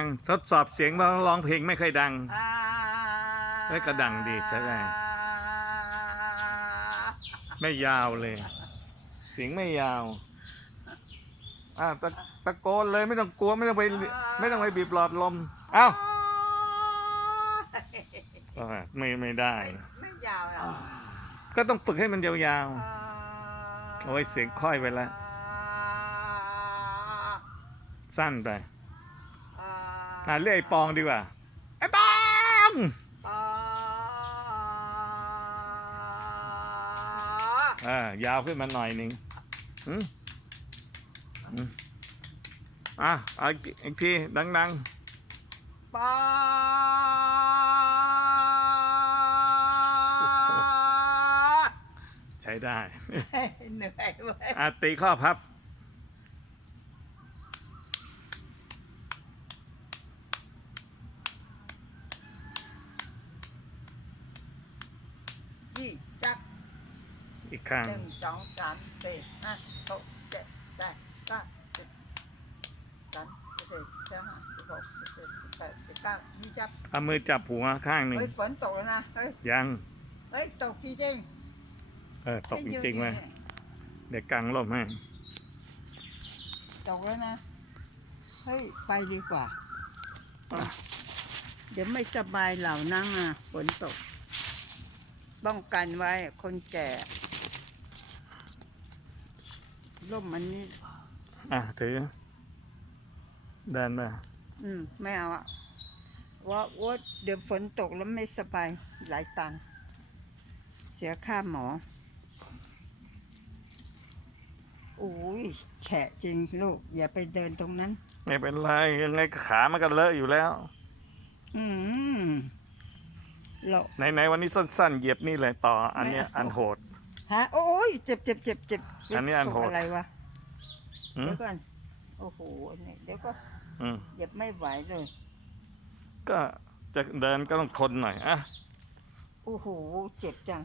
งทดสอบเสียงว่าร้องเพลงไม่ค่อยดังอ่าเฮ้ยกระดังดีใช่ไหมไม่ยาวเลย เสียงไม่ยาวอะตะตะโกนเลยไม่ต้องกลัวไม่ต้องไปไม่ต้องไปบีบหลอดลมเอ้าอะไม่ไม่ได้ ไม่ยาวอะก็ต้องฝึกให้มันยาวๆโอ้ยเสียงค่อยไปแล้วสั้นไป อะเรียกไอ้ปองดีกว่า ไอ้ปองอ่าอ่ายาวขึ้นมาหน่อยหนึ่งอืมอืมอะเอาอีกอีกทีดังปาๆใช้ได้เหนื่อยเว้ยอะตีข้อพับ ยี่จับอีกข้างหนึ่งสองสามสี่ห้าหกเจ็ดแปดเก้าสิบสามสิบสี่สิบห้าสิบหกสิบเจ็ดสิบแปดสิบเก้ายี่จับเอามือจับหัวข้างหนึ่งเฮ้ยฝนตกแล้วนะเฮ้ยยังเฮ้ยตกจริงเออๆตกจริงๆให้ไหมยืนอยู่นี่เดี๋ยวกลางร่มให้ตกแล้วนะเฮ้ยไปดีกว่า เดี๋ยวไม่สบายเหล่านั่งอะฝนตก ป้องกันไว้คนแก่ร่มมันนี้อะถือเดินไปอืม ไม่เอาอะว่าว่าเดี๋ยวฝนตกแล้วไม่สบายหลายตังค์เสียค่าหมอโอ้ยแฉะจริงลูก อย่าไปเดินตรงนั้น ไม่เป็นไรยังไงขามันก็เลอะอยู่แล้ว อืม เรา ไหนๆวันนี้สั้น ๆ เหยียบนี่เลยต่อ อันเนี้ยไม่เอา อันโหด ฮะโอ้ยเจ็บเจ็บเจ็บเจ็บอันนี้อันโหด อะไรวะอืมเดี๋ยวก่อนโอ้โหอันนี้เดี๋ยวก็อืมเหยียบไม่ไหวเลยก็จะเดินก็ต้องทนหน่อยอะโอ้โหเจ็บจัง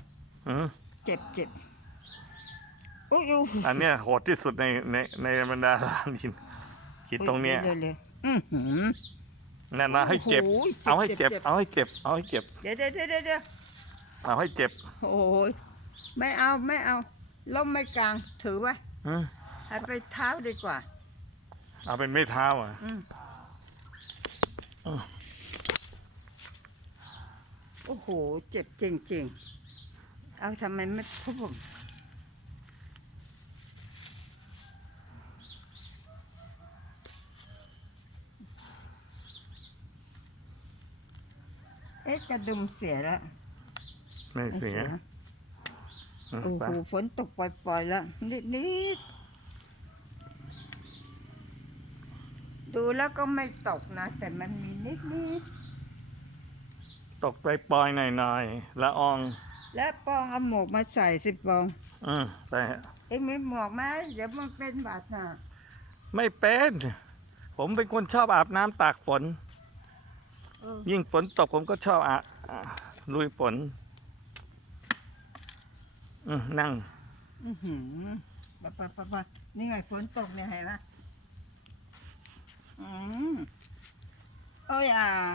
อืมเจ็บเจ็บโอ้ยโอ้ยอันเนี้ยโหดที่สุดในในในบรรดาร้านหินขีดตรงเนี้ยเร็วๆเร็วๆอื้อหือ นั่นนะให้เจ็บ โอ้โหเอาให้เจ็บเจ็บ เอาให้เจ็บ เอาให้เจ็บ เดี๋ยวเดี๋ยวเดี๋ยวเดี๋ยวเดี๋ยวเอาให้เจ็บโอ้ยไม่เอาไม่เอาล่มไม่กลางถือไว้อืมให้ไปเท้าดีกว่า เอาเป็นไม่เท้าอะ อืมอืมโอ้โห เจ็บจริงๆ เอาทำไมไม่ทุบผม เอ๊ะกระดุมเสียแล้วไม่เสียไม่อืมโอ้ไปโหฝนตกปล่อยๆแล้วนิดนิดดูแล้วก็ไม่ตกนะ แต่มันมีนิดนิดตกไปปล่อยๆหน่อยๆละออง และปองเอาหมวกมาใส่สิปอง อืมแต่เอ็งมีหมวกไหมเดี๋ยวมันเป็นบาดหนาไม่เป็น ผมเป็นคนชอบอาบน้ำตากฝนเออ ยิ่งฝนตกผมก็ชอบอาอ่าลุยฝนอืมนั่งอื้อหือปะปะปะปะนี่ไงฝนตกเนี่ยเห็นไหมอืมเอ้ยอะอะ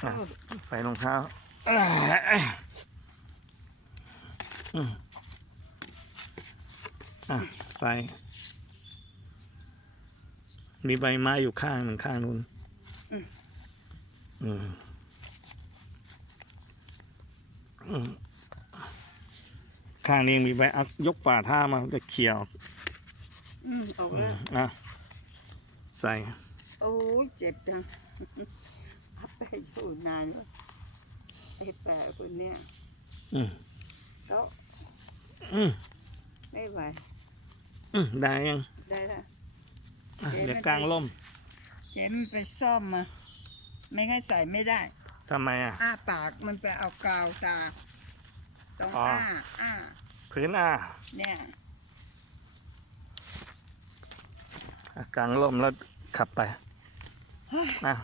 เออใส่รองเท้าอืมอะใส่ มีใบไม้อยู่ข้างหนึ่งข้างนู้น อืมอืมข้างนี้มีใบเอายกฝ่าท่ามาจะเขี่ยว อืมออกอืแล้วมอะใส่ โอ้ยเจ็บจังเอาไปอยู่นานแล้วไอ้แปลคนเนี้ยอืมแล้วอืมไม่ไหว อืมได้ยัง ได้แล้วอะเดี๋ยวเดี๋ยวมันกลางไปล่มเจ๊มันไปซ่อมมา ไม่งั้นใส่ไม่ได้ ทำไมอะ อ้าปากมันไปเอากาวตาตรงอ๋ออ้ อ้าอ้าพื้นอะเนี่ย อะกลางล่มแล้วขับไปนะ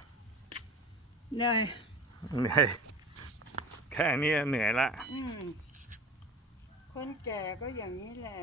เหนื่อยเหนื่อยแค่นี้เหนื่อยละ อืมคนแก่ก็อย่างนี้แหละ